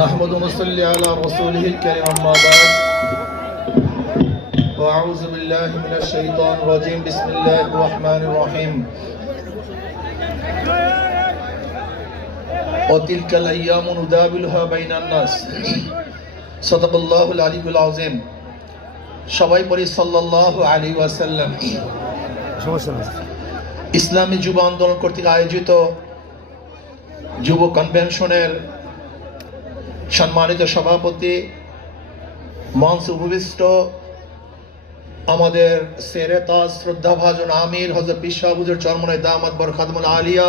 نحمد ونصلي على رسوله الكريم أما بعد وأعوذ بالله من الشيطان الرجيم بسم الله الرحمن الرحيم وتلك الأيام نداولها بين الناس صدق الله العلي العظيم সবাই পড়ি সাল্লাল্লাহু আলাইহি ওয়াসাল্লাম সমস্যা নেই ইসলামী যুব আন্দোলন কর্তৃক আয়োজিত যুব কনভেনশনের সম্মানিত সভাপতি, মঞ্চ উপবিষ্ট, আমাদের সেরে তাজ শ্রদ্ধাভাজন আমির হজরত বিশ্বাবুজুর চরমনে দামাত বর খাদমুল আলিয়া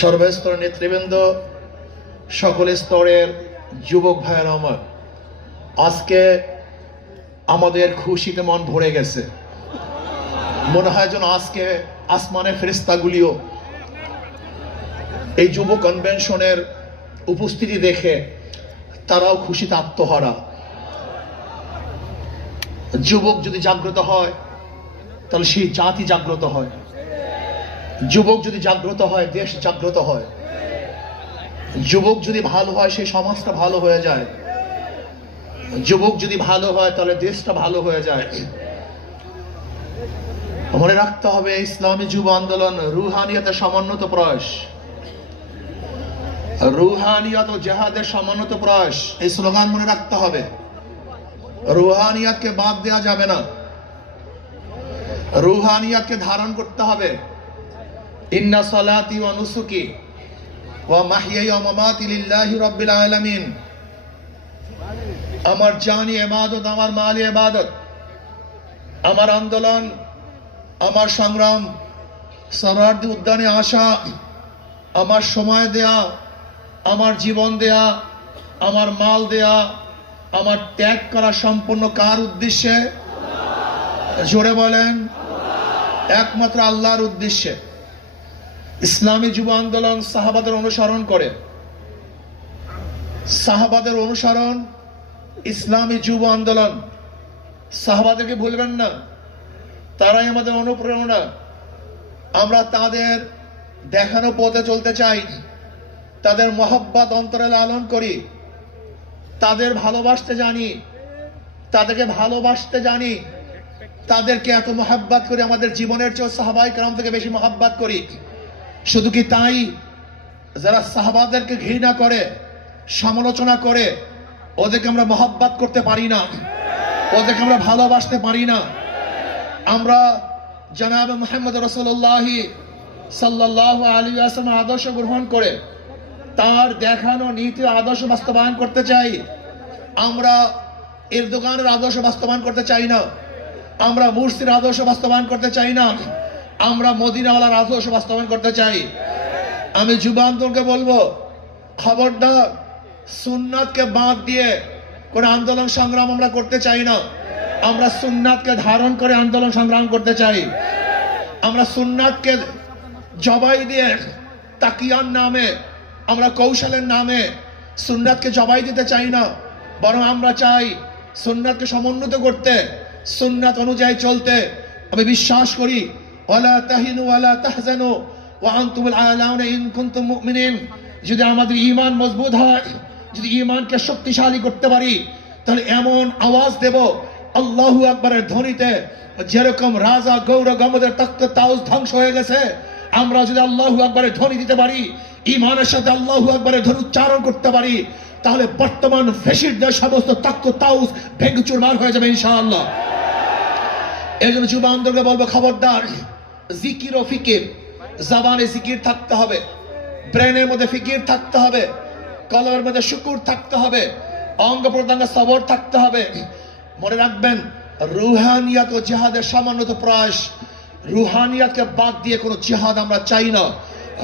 সর্বস্তরের নেতৃবৃন্দ, সকল স্তরের যুবক ভাইয়ের আমার। আজকে আমাদের খুশিতে মন ভরে গেছে। মনে হয় যেন আজকে আসমানের ফেরিস্তাগুলিও এই যুব কনভেনশনের উপস্থিতি দেখে তারাও খুশিতে আত্মহারা। যুবক যদি জাগ্রত হয়, তাহলে সেই জাতি জাগ্রত হয়। যুবক যদি জাগ্রত হয়, দেশ জাগ্রত হয়। যুবক যদি ভালো হয়, সেই সমাজটা ভালো হয়ে যায়। যুবক যদি ভালো হয়, তাহলে দেশটা ভালো হয়ে যায়। মনে রাখতে হবে, ইসলামী যুব আন্দোলন রুহানিয়তের সমন্বিত প্রয়াস। রুহানিয়ত ও জেহাদের সমন্বিত প্রয়াস, এই স্লোগান মনে রাখতে হবে। রুহানিয়াতকে বাদ দেওয়া যাবে না। রুহানিয়াতকে ধারণ করতে হবে। ইন্না সালাতি ওয়া নুসুকি ওয়া মাহইয়াই ওয়া মামাতি লিল্লাহি রাব্বিল আলামিন। আমার জানি ইবাদত, আমার মালি ইবাদত, আমার আন্দোলন, আমার সংগ্রাম সরার্দি উদ্যানে আসা, আমার সময় দেয়া আমার জীবন দেয়া, আমার মাল দেয়া, আমার ত্যাগ করা সম্পূর্ণ কার উদ্দেশ্যে? জোরে বলেন। একমাত্র আল্লাহর উদ্দেশ্যে। ইসলামী যুব আন্দোলন সাহাবাদের অনুসরণ করে। সাহাবাদের অনুসরণ ইসলামী যুব আন্দোলন। সাহাবাদেরকে ভুলবেন না। তারাই আমাদের অনুপ্রেরণা। আমরা তাদের দেখানো পথে চলতে চাই। তাদের মহব্বত অন্তরে লালন করি। তাদের ভালোবাসতে জানি। তাদেরকে ভালোবাসতে জানি। তাদেরকে এত মহাব্বাত করি আমাদের জীবনের চেয়েও সাহাবাই কালাম থেকে বেশি মহাব্বাত করি। শুধু কি তাই? যারা সাহাবাদেরকে ঘৃণা করে, সমালোচনা করে, ওদেরকে আমরা মহাব্বাত করতে পারি না। ওদেরকে আমরা ভালোবাসতে পারি না। আমরা জনাব মোহাম্মদ রসুল্লাহি সাল্লাহ আলী আসলাম আদর্শ গ্রহণ করে তার দেখানো নীতি আদর্শ বাস্তবায়ন করতে চাই। আমরা এর দোকানের আদর্শ বাস্তবায়ন করতে চাই না। আমরা মুর্শির আদর্শ বাস্তবায়ন করতে চাই না। আমরা মদিনাওয়ালার আদর্শ বাস্তবায়ন করতে চাই। আমি যুবান্তরকে বলব, খবরদার, সুন্নাতকে বাদ দিয়ে কোনো আন্দোলন সংগ্রাম আমরা করতে চাই না। আমরা সুন্নাতকে ধারণ করে আন্দোলন সংগ্রাম করতে চাই। আমরা সুন্নাতকে জবাই দিয়ে তাকিয়ার নামে আমরা কৌশলের নামে সুন্নাতকে জবাই দিতে চাই না, বরং আমরা চাই সুন্নাতকে সমুন্নত করতে, সুন্নাত অনুযায়ী চলতে। আমি বিশ্বাস করি, ওয়ালা তাহিনু ওয়ালা তাহজানু, ওয়া আনতুমুল আলাউনা ইন কুনতুম মুমিনিন। যদি আমাদের ঈমান মজবুত হয়, যদি ঈমানকে শক্তিশালী করতে পারি, তাহলে এমন আওয়াজ দেব, আল্লাহু আকবরের ধ্বনিতে, যেরকম রাজা গৌর গমদের তক্ত তাউস ধ্বংস হয়ে গেছে, আমরা যদি আল্লাহু আকবরের ধ্বনি দিতে পারি ইমানের সাথে আল্লাহু আকবরের ধ্বনি উচ্চারণ করতে পারি, তাহলে বর্তমান ফেসিডদের সমস্ত তক্ত তাউস ভেঙে চুরমার হয়ে যাবে ইনশাআল্লাহ। এই জন্য যুব বলব, খবরদার, জিকির ও ফিকির, জাবানে জিকির থাকতে হবে, ব্রেনের মধ্যে ফিকির থাকতে হবে, কলমের মধ্যে শুকুর থাকতে হবে, অঙ্গ প্রত্যঙ্গ সবর থাকতে হবে। মনে রাখবেন, রুহানিয়াত ও জেহাদের সামান্যত প্রয়াস, রুহানিয়াতকে বাদ দিয়ে কোনো জেহাদ আমরা চাই না।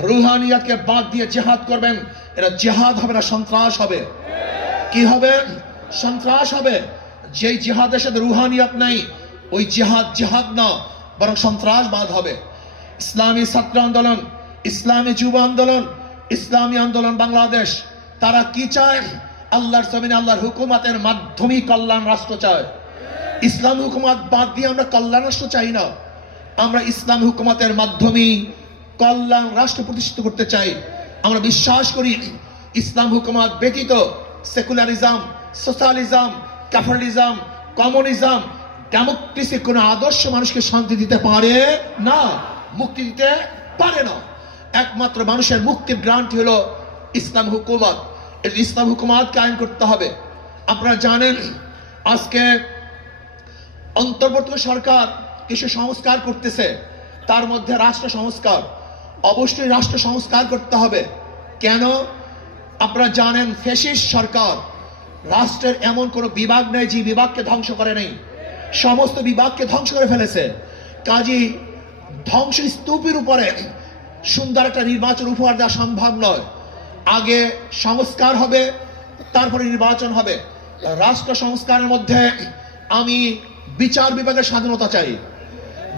রুহানিয়াতকে বাদ দিয়ে জেহাদ করবেন এটা জেহাদ হবে না, সন্ত্রাস হবে। কি হবে? সন্ত্রাস হবে। যেই জেহাদের সাথে রুহানিয়াত নাই, ওই জেহাদ জেহাদ না, বরং সন্ত্রাসবাদ হবে। ইসলামী ছাত্র আন্দোলন, ইসলামী যুব আন্দোলন, ইসলামী আন্দোলন বাংলাদেশ, তারা কি চায়? আল্লাহর জমিনে আল্লাহর হুকুমাতের মাধ্যমে কল্যাণ রাষ্ট্র চায়। ইসলাম হুকুমাত বাদ দিয়ে আমরা কল্যাণ রাষ্ট্র চাই না। আমরা ইসলাম হুকুমাতের মাধ্যমে কল্যাণ রাষ্ট্র প্রতিষ্ঠিত করতে চাই। আমরা বিশ্বাস করি ইসলাম হুকুমাত ব্যতীত secularism, socialism, capitalism, communism, democracy কোনো আদর্শ মানুষকে শান্তি দিতে পারে না, মুক্তি দিতে পারে না। একমাত্র মানুষের মুক্তির গ্রান্টি হলো ইসলাম হুকুমত। ইসলাম হুকুমাত কায়েম করতে হবে। আপনারা জানেন, আজকে অন্তর্বর্তী সরকার কিছু সংস্কার করতেছে। তার মধ্যে রাষ্ট্র সংস্কার। অবশ্যই রাষ্ট্র সংস্কার করতে হবে। কেন? আপনারা জানেন ফেসিস সরকার রাষ্ট্রের এমন কোনো বিভাগ নেই যে বিভাগকে ধ্বংস করে নেই। সমস্ত বিভাগকে ধ্বংস করে ফেলেছে। কাজী ধ্বংস স্তূপের উপরে সুন্দর একটা নির্বাচন উপহার দেওয়া সম্ভব নয়। আগে সংস্কার হবে, তারপরে নির্বাচন হবে। রাষ্ট্র সংস্কারের মধ্যে আমি বিচার বিভাগের স্বাধীনতা চাই।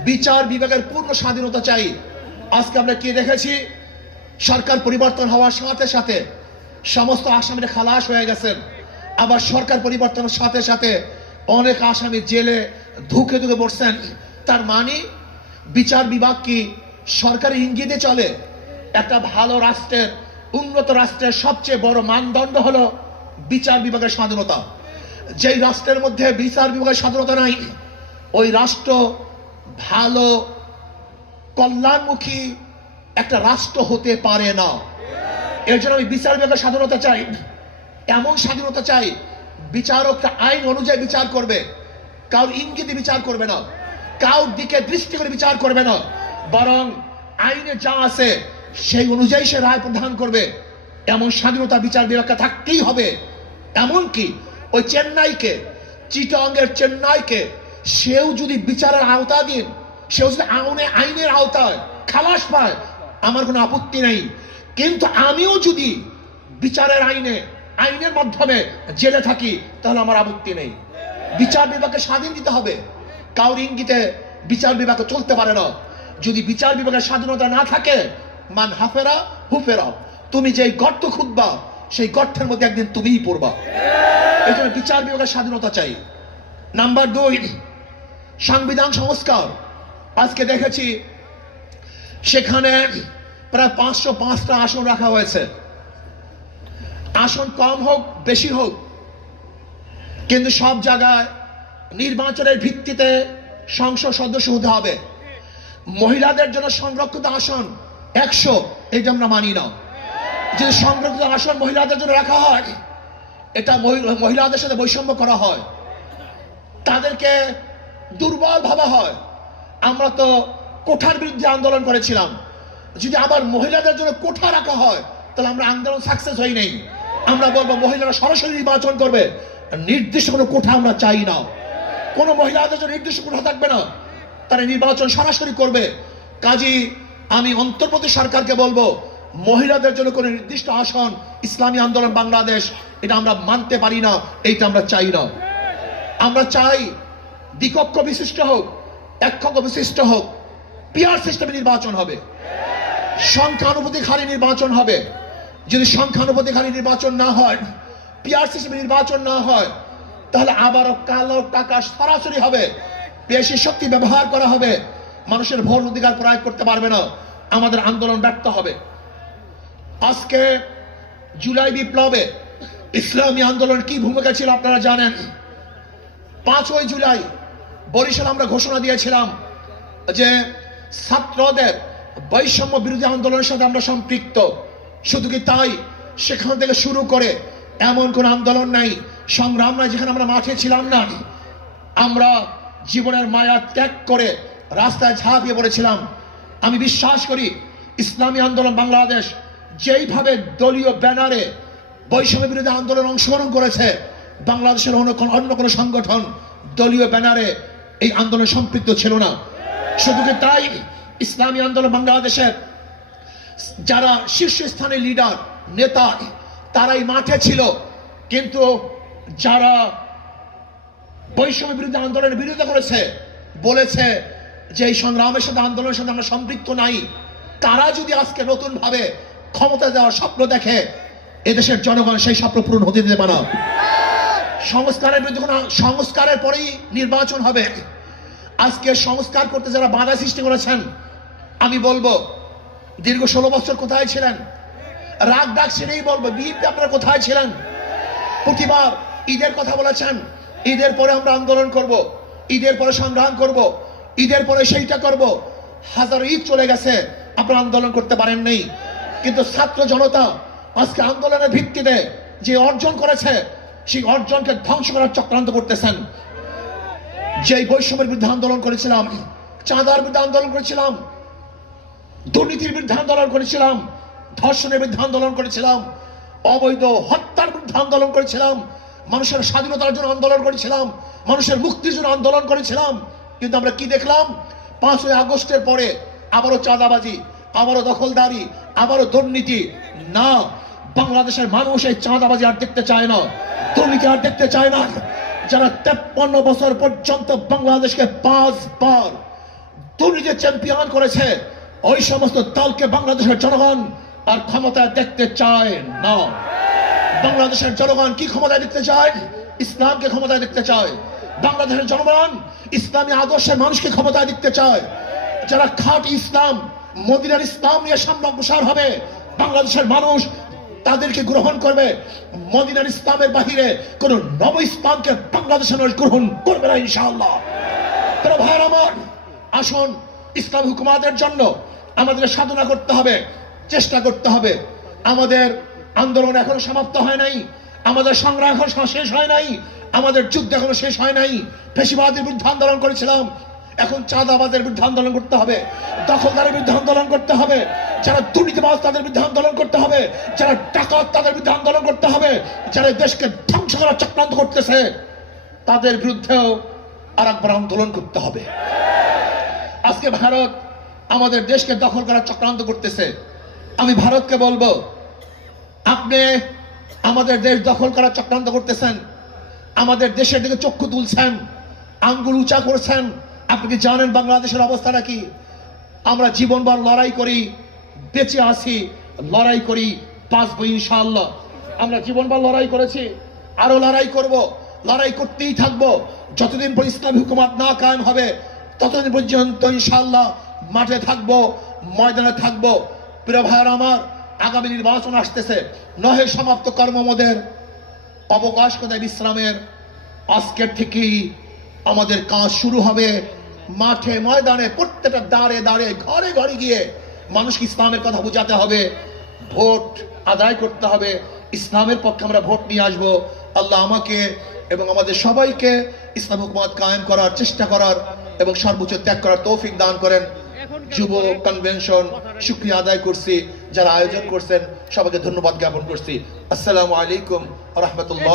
বিচার বিভাগের পূর্ণ স্বাধীনতা চাই। আজকে আমরা কি দেখেছি? সরকার পরিবর্তন হওয়ার সাথে সাথে সমস্ত আসামিরা খালাস হয়ে গেছেন। আবার সরকার পরিবর্তনের সাথে সাথে অনেক আসামি জেলে ধুকে ধুকে পড়ছেন। তার মানে বিচার বিভাগ কি সরকারি ইঙ্গিতে চলে? একটা ভালো রাষ্ট্রের, উন্নত রাষ্ট্রের সবচেয়ে বড় মানদণ্ড হলো বিচার বিভাগের স্বাধীনতা। যেই রাষ্ট্রের মধ্যে বিচার বিভাগের স্বাধীনতা নাই, ওই রাষ্ট্র ভালো কল্যাণমুখী একটা রাষ্ট্র হতে পারে না। এর জন্য আমি বিচার বিভাগের স্বাধীনতা চাই। এমন স্বাধীনতা চাই বিচারকটা আইন অনুযায়ী বিচার করবে। কারোর ইঙ্গিতে বিচার করবে না। কারোর দিকে দৃষ্টি করে বিচার করবে না। বরং আইনে যা আছে, সেই অনুযায়ী সে রায় প্রদান করবে। এমন স্বাধীনতা বিচার বিভাগকে থাকতেই হবে। এমনকি ওই চেন্নাইকে চিটংয়ের চেন্নাইকে, সেও যদি বিচারের আওতাধীন সেও যদি আইনে আইনের আওতায় খালাস পায়। আমার কোনো আপত্তি নেই। কিন্তু আমিও যদি বিচারের আইনে, আইনের মাধ্যমে জেলে থাকি, তাহলে আমার আপত্তি নেই। বিচার বিভাগকে স্বাধীন দিতে হবে। কাউর ইঙ্গিতে বিচার বিভাগ চলতে পারে না। যদি বিচার বিভাগের স্বাধীনতা না থাকে, মান হাফেরা হুফেরা। তুমি যেই গর্ত খুঁজবা সেই গর্তের মধ্যে একদিন তুমিই পড়বা। এই জন্য বিচার বিভাগের স্বাধীনতা চাই। নাম্বার দুই, সংবিধান সংস্কার। আজকে দেখেছি, সেখানে প্রায় পাঁচশো পাঁচটা আসন রাখা হয়েছে। আসন কম হোক, বেশি হোক, কিন্তু সব জায়গায় নির্বাচনের ভিত্তিতে সংসদ সদস্য হতে হবে। মহিলাদের জন্য সংরক্ষিত আসন একশো, এটা আমরা মানি না। যে সংরক্ষিত আসন মহিলাদের জন্য রাখা হয়, এটা মহি- মহিলাদের সাথে বৈষম্য করা হয়। তাদেরকে দুর্বল ভাবা হয়। আমরা তো কোঠার বিরুদ্ধে আন্দোলন করেছিলাম। যদি আবার মহিলাদের জন্য কোঠা রাখা হয়, তাহলে আমরা আন্দোলন সাকসেস হই নাই। আমরা বলব, মহিলারা সরাসরি নির্বাচন করবে। নির্দিষ্ট কোনো কোঠা আমরা চাই না। কোনো মহিলাদের জন্য নির্দিষ্ট কোঠা থাকবে না। তারা নির্বাচন সরাসরি করবে। কাজী, আমি অন্তর্বর্তী সরকারকে বলব, মহিলাদের জন্য কোনো নির্দিষ্ট আসন, ইসলামী আন্দোলন বাংলাদেশ, এটা আমরা মানতে পারি না, এইটা আমরা চাই না। আমরা চাই দ্বিকক্ষ বিশিষ্ট হোক একক্ষ বিশিষ্ট হোক। পিয়ার সিস্টেমে নির্বাচন হবে। সংখ্যানুপাতিক নির্বাচন হবে। যদি সংখ্যানুপাতিক হারে নির্বাচন না হয়, পিয়ার সিস্টেমে নির্বাচন না হয়, তাহলে আবারও কালো টাকা সরাসরি হবে। বেশি শক্তি ব্যবহার করা হবে। মানুষের ভোট অধিকার প্রয়োগ করতে পারবে না। আমাদের আন্দোলন ব্যর্থ হবে। আজকে জুলাই বিপ্লবে ইসলামী আন্দোলন কি ভূমিকা ছিল আপনারা জানেন? পাঁচই জুলাই বরিশাল আমরা ঘোষণা দিয়েছিলাম যে ছাত্রদের বৈষম্য বিরোধী আন্দোলনের সাথে আমরা সম্পৃক্ত। শুধু কি তাই? সেখান থেকে শুরু করে এমন কোন আন্দোলন নাই। সংগ্রাম নাই যেখানে আমরা মাঠে ছিলাম না। আমরা জীবনের মায়া ত্যাগ করে রাস্তায় ঝাঁপিয়ে পড়েছিলাম। আমি বিশ্বাস করি ইসলামী আন্দোলন বাংলাদেশ যেইভাবে দলীয় ব্যানারে বৈষম্য বিরোধী আন্দোলন অংশগ্রহণ করেছে, বাংলাদেশের অন্য কোনো অন্য কোনো সংগঠন দলীয় ব্যানারে এই আন্দোলনে সম্পৃক্ত ছিল না। শুধু তাই? ইসলামী আন্দোলন বাংলাদেশের যারা শীর্ষস্থানে লিডার নেতা, তারাই মাঠে ছিল। কিন্তু যারা বৈষম্য বিরুদ্ধে আন্দোলনের বিরোধিতা করেছে, বলেছে যে এই সংগ্রামের সাথে আন্দোলনের সাথে আমরা সম্পৃক্ত নাই। তারা যদি আজকে নতুন ভাবে ক্ষমতা দেওয়ার স্বপ্ন দেখে, এদেশের জনগণ সেই স্বপ্ন পূরণ হতে দেবে না। সংস্কারের বিরুদ্ধে সংস্কারের পরেই নির্বাচন হবে। আজকে সংস্কার করতে যারা বাধা সৃষ্টি করেছেন, আমি বলব, দীর্ঘ ষোলো বছর কোথায় ছিলেন? রাগ ডাক সেটাই বলব, বিএনপি আপনারা কোথায় ছিলেন? প্রতিবার ঈদের কথা বলেছেন, ঈদের পরে আমরা আন্দোলন করব, ঈদের পরে সংগ্রাম করব, ঈদের পরে সেইটা করব। হাজারো ঈদ চলে গেছে, আপনারা আন্দোলন করতে পারেন নেই। কিন্তু ছাত্র জনতা আজকে আন্দোলনের ভিত্তিতে যে অর্জন করেছে সেই অর্জনকে ধ্বংস করার চক্রান্ত করতেছেন। যে বৈষম্যের বিরুদ্ধে আন্দোলন করেছিলাম, চাঁদার বিরুদ্ধে আন্দোলন করেছিলাম, দুর্নীতির বিরুদ্ধে আন্দোলন করেছিলাম, ধর্ষণের বিরুদ্ধে আন্দোলন করেছিলাম, অবৈধ হত্যার বিরুদ্ধে আন্দোলন করেছিলাম, মানুষের স্বাধীনতার জন্য আন্দোলন করেছিলাম, মানুষের মুক্তির জন্য আন্দোলন করেছিলাম। কিন্তু আমরা কি দেখলাম? পাঁচই আগস্টের পরে আবারও চাঁদাবাজি, আবারও দখলদারি, আবারও দুর্নীতি, না। বাংলাদেশের মানুষ এই চাঁদাবাজি আর দেখতে চায় না। দুর্নীতি আর দেখতে চায় না? যারা তেপ্পান্ন বছর পর্যন্ত বাংলাদেশকে পাঁচবার দুর্নীতি চ্যাম্পিয়ন করেছে, ওই সমস্ত দলকে বাংলাদেশের জনগণ আর ক্ষমতায় দেখতে চায় না। বাংলাদেশের জনগণ কি ক্ষমতায় দেখতে চায়? ইসলামকে ক্ষমতায় দেখতে চায়। বাংলাদেশের জনগণ ইসলামী আদর্শের মানুষকে ক্ষমতায় দেখতে চায়। যারা খাঁটি ইসলাম, মদিনার ইসলাম নিয়ে সামনে অগ্রসর হবে, বাংলাদেশের মানুষ তাদেরকে গ্রহণ করবে। মদিনার ইসলামের বাহিরে কোন নব ইসলামকে বাংলাদেশের মানুষ গ্রহণ করবে না ইনশাআল্লাহ। তারা আমার, আসুন, ইসলাম হুকুমাতের জন্য আমাদের সাধনা করতে হবে, চেষ্টা করতে হবে। আমাদের আন্দোলন এখনও সমাপ্ত হয় নাই, আমাদের সংগ্রাম এখন শেষ হয় নাই, আমাদের যুদ্ধ এখনও শেষ হয় নাই। পেশিবাদের বিরুদ্ধে আন্দোলন করেছিলাম, এখন চাঁদাবাদের বিরুদ্ধে আন্দোলন করতে হবে, দখলদারের বিরুদ্ধে আন্দোলন করতে হবে। যারা দুর্নীতিবাজ তাদের বিরুদ্ধে আন্দোলন করতে হবে, যারা ডাকাত তাদের বিরুদ্ধে আন্দোলন করতে হবে, যারা দেশকে ধ্বংস করার চক্রান্ত করতেছে, তাদের বিরুদ্ধেও আর একবার আন্দোলন করতে হবে। আজকে ভারত আমাদের দেশকে দখল করার চক্রান্ত করতেছে। আমি ভারতকে বলব, আপনি আমাদের দেশ দখল করার চক্রান্ত করতেছেন, আমাদের দেশের দিকে চক্ষু তুলছেন, আঙ্গুল উঁচা করছেন, আপনি কি জানেন বাংলাদেশের অবস্থাটা কি আমরা জীবনভর লড়াই করি বেঁচে আছি, লড়াই করি, বাঁচবো ইনশাআল্লাহ। আমরা জীবনভর লড়াই করেছি আরও লড়াই করব, লড়াই করতেই থাকব। যতদিন পর ইসলামী হুকুমাত না কায়েম হবে, ততদিন পর্যন্ত ইনশাআল্লাহ মাঠে থাকব, ময়দানে থাকব। প্রিয় ভাইয়ের আমার, আগামী নির্বাচন আসতেছে। নহে সমাপ্ত কর্মমদের অবকাশ কোথায় বিশ্রামের? আজকের থেকেই আমাদের কাজ শুরু হবে। মাঠে, ময়দানে, প্রত্যেকটা দাঁড়ে দাঁড়ে ঘরে ঘরে গিয়ে মানুষকে ইসলামের কথা বোঝাতে হবে, ভোট আদায় করতে হবে, ইসলামের পক্ষে আমরা ভোট নিয়ে আসব। আল্লাহ আমাকে এবং আমাদের সবাইকে ইসলাম হুকুমত কায়েম করার চেষ্টা করার এবং সর্বোচ্চ ত্যাগ করার তৌফিক দান করেন। যুব কনভেনশন শুক্রিয়া আদায় করছি, যারা আয়োজন করছেন, সবাইকে ধন্যবাদ জ্ঞাপন করছি। আসসালামু আলাইকুম রহমতুল্লাহ